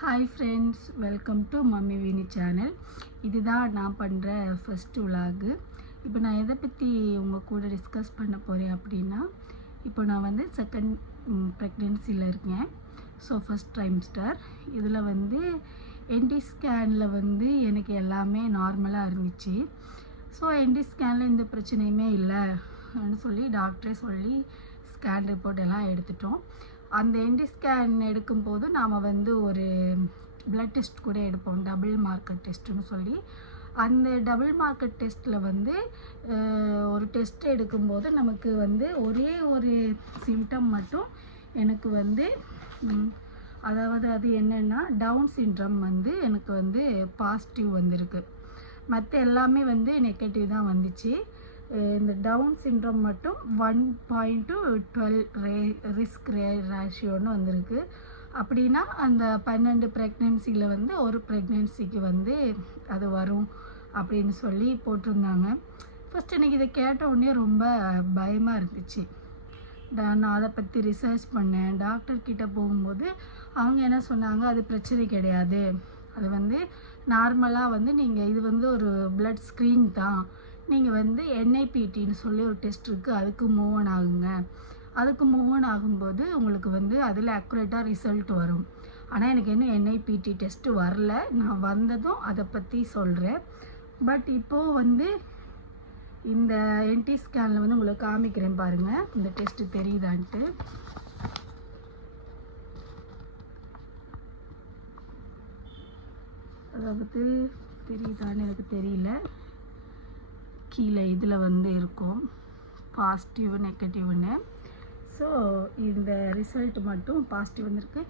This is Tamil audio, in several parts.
Hi friends, welcome to mummy Vini channel. இதுதான் நான் பண்ணுற ஃபஸ்ட்டு விலாகு. இப்போ நான் எதை பற்றி உங்கள் கூட டிஸ்கஸ் பண்ண போகிறேன் அப்படின்னா, இப்போ நான் வந்து செகண்ட் ப்ரெக்னென்சியில் இருக்கேன். So first trimester. இதில் வந்து என்டி ஸ்கேனில் வந்து எனக்கு எல்லாமே நார்மலாக இருந்துச்சு. ஸோ என்டி ஸ்கேனில் எந்த பிரச்சனையுமே இல்லைன்னு சொல்லி டாக்டரே சொல்லி ஸ்கேன் ரிப்போர்ட் எல்லாம் எடுத்துட்டோம். அந்த என்டி ஸ்கேன் எடுக்கும்போது நாம் வந்து ஒரு பிளட் டெஸ்ட் கூட எடுப்போம், டபுள் மார்க்கர் டெஸ்ட்டுன்னு சொல்லி. அந்த டபுள் மார்க்கர் டெஸ்ட்டில் வந்து ஒரு டெஸ்ட் எடுக்கும்போது நமக்கு வந்து ஒரே ஒரு சிம்டம் மட்டும் எனக்கு வந்து அதாவது அது என்னென்னா டவுன் சிண்ட்ரம் வந்து எனக்கு வந்து பாசிட்டிவ் வந்திருக்கு. மற்ற எல்லாமே வந்து நெகட்டிவ் தான் வந்துச்சு. இந்த டவுன் சிண்ட்ரம் மட்டும் 1.12 ரிஸ்க் ரேஷியோன்னு வந்திருக்கு. அப்படின்னா அந்த 12 ப்ரெக்னென்சியில் வந்து ஒரு ப்ரெக்னென்சிக்கு வந்து அது வரும் அப்படின்னு சொல்லி போட்டிருந்தாங்க. ஃபஸ்ட் எனக்கு இதை கேட்ட உடனே ரொம்ப பயமாக இருந்துச்சு. நான் அதை பற்றி ரிசர்ச் பண்ணேன். டாக்டர்கிட்ட போகும்போது அவங்க என்ன சொன்னாங்க, அது பிரச்சனை கிடையாது, அது வந்து நார்மலாக வந்து நீங்கள் இது வந்து ஒரு பிளட் ஸ்க்ரீன் தான், நீங்கள் வந்து NIPTன்னு சொல்லி ஒரு டெஸ்ட் இருக்குது, அதுக்கு மூவ் ஆன் ஆகுங்க. அதுக்கு மூவ் ஆன் ஆகும்போது உங்களுக்கு வந்து அதில் அக்குரேட்டாக ரிசல்ட் வரும். ஆனால் எனக்கு இன்னும் NIPT டெஸ்ட்டு வரல. நான் வந்ததும் அதை பற்றி சொல்கிறேன். பட் இப்போது வந்து இந்த என்டி ஸ்கேனில் வந்து உங்களுக்கு காமிக்கிறேன் பாருங்கள், இந்த டெஸ்ட்டு தெரியுதான்ட்டு. அதாவது தெரியுதான்னு எனக்கு தெரியல. கீழே இதில் வந்து இருக்கும் பாசிட்டிவ் நெகட்டிவ்னு. ஸோ இந்த ரிசல்ட் மட்டும் பாசிட்டிவ் வந்திருக்கு.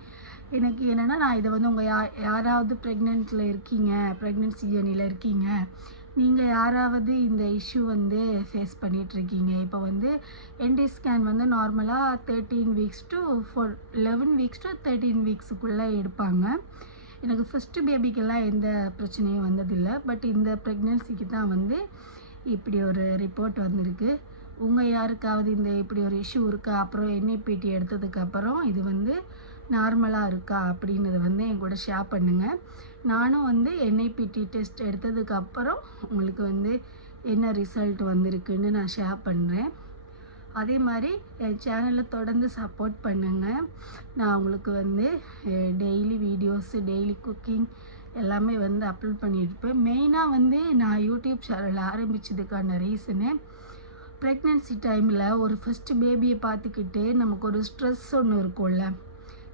எனக்கு என்னென்னா, நான் இதை வந்து உங்கள் யாராவது ப்ரெக்னென்ட்டில் இருக்கீங்க, ப்ரெக்னென்சி ஜேர்னியில் இருக்கீங்க, நீங்கள் யாராவது இந்த இஷ்யூ வந்து ஃபேஸ் பண்ணிகிட்ருக்கீங்க. இப்போ வந்து என்டி ஸ்கேன் வந்து நார்மலாக 13 வீக்ஸ் டு 11 வீக்ஸ் டு 13 வீக்ஸுக்குள்ளே எடுப்பாங்க. எனக்கு ஃபஸ்ட்டு பேபிக்கெல்லாம் எந்த பிரச்சனையும் வந்ததில்லை. பட் இந்த ப்ரெக்னென்சிக்கு தான் வந்து இப்படி ஒரு ரிப்போர்ட் வந்திருக்கு. உங்கள் யாருக்காவது இந்த இப்படி ஒரு இஷ்யூ இருக்கா, அப்புறம் NIPT எடுத்ததுக்கப்புறம் இது வந்து நார்மலாக இருக்கா அப்படின்றத வந்து என் கூட ஷேர் பண்ணுங்கள். நானும் வந்து NIPT டெஸ்ட் எடுத்ததுக்கப்புறம் உங்களுக்கு வந்து என்ன ரிசல்ட் வந்திருக்குன்னு நான் ஷேர் பண்ணுறேன். அதே மாதிரி என் சேனலை தொடர்ந்து சப்போர்ட் பண்ணுங்கள். நான் உங்களுக்கு வந்து டெய்லி வீடியோஸு, டெய்லி குக்கிங் எல்லாமே வந்து அப்லோட் பண்ணியிருப்பேன். மெயினாக வந்து நான் யூடியூப் சேனல் ஆரம்பித்ததுக்கான ரீசனு, ப்ரெக்னென்சி டைமில் ஒரு ஃபஸ்ட்டு பேபியை பார்த்துக்கிட்டு நமக்கு ஒரு ஸ்ட்ரெஸ் ஒன்று இருக்கும்ல,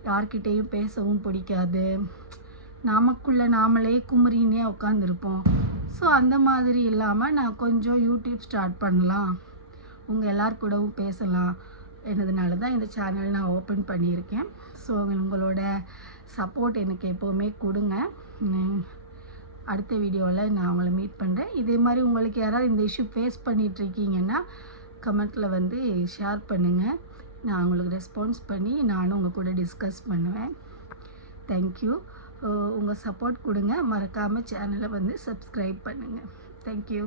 யார்கிட்டையும் பேசவும் பிடிக்காது, நமக்குள்ளே நாமளே குமரின்னே உட்காந்துருப்போம். ஸோ அந்த மாதிரி இல்லாமல் நான் கொஞ்சம் யூடியூப் ஸ்டார்ட் பண்ணலாம், உங்கள் எல்லார் கூடவும் பேசலாம் என்னதுனால தான் இந்த சேனல் நான் ஓப்பன் பண்ணியிருக்கேன். ஸோ உங்களோட சப்போர்ட் எனக்கு எப்போவுமே கொடுங்க. அடுத்த வீடியோவில் நான் உங்களை மீட் பண்ணுறேன். இதே மாதிரி உங்களுக்கு யாராவது இந்த இஷ்யூ ஃபேஸ் பண்ணிகிட்ருக்கீங்கன்னா கமெண்ட்டில் வந்து ஷேர் பண்ணுங்கள். நான் உங்களுக்கு ரெஸ்பான்ஸ் பண்ணி நானும் உங்கள் கூட டிஸ்கஸ் பண்ணுவேன். தேங்க்யூ. உங்கள் சப்போர்ட் கொடுங்க. மறக்காமல் சேனலை வந்து சப்ஸ்கிரைப் பண்ணுங்கள். தேங்க்யூ.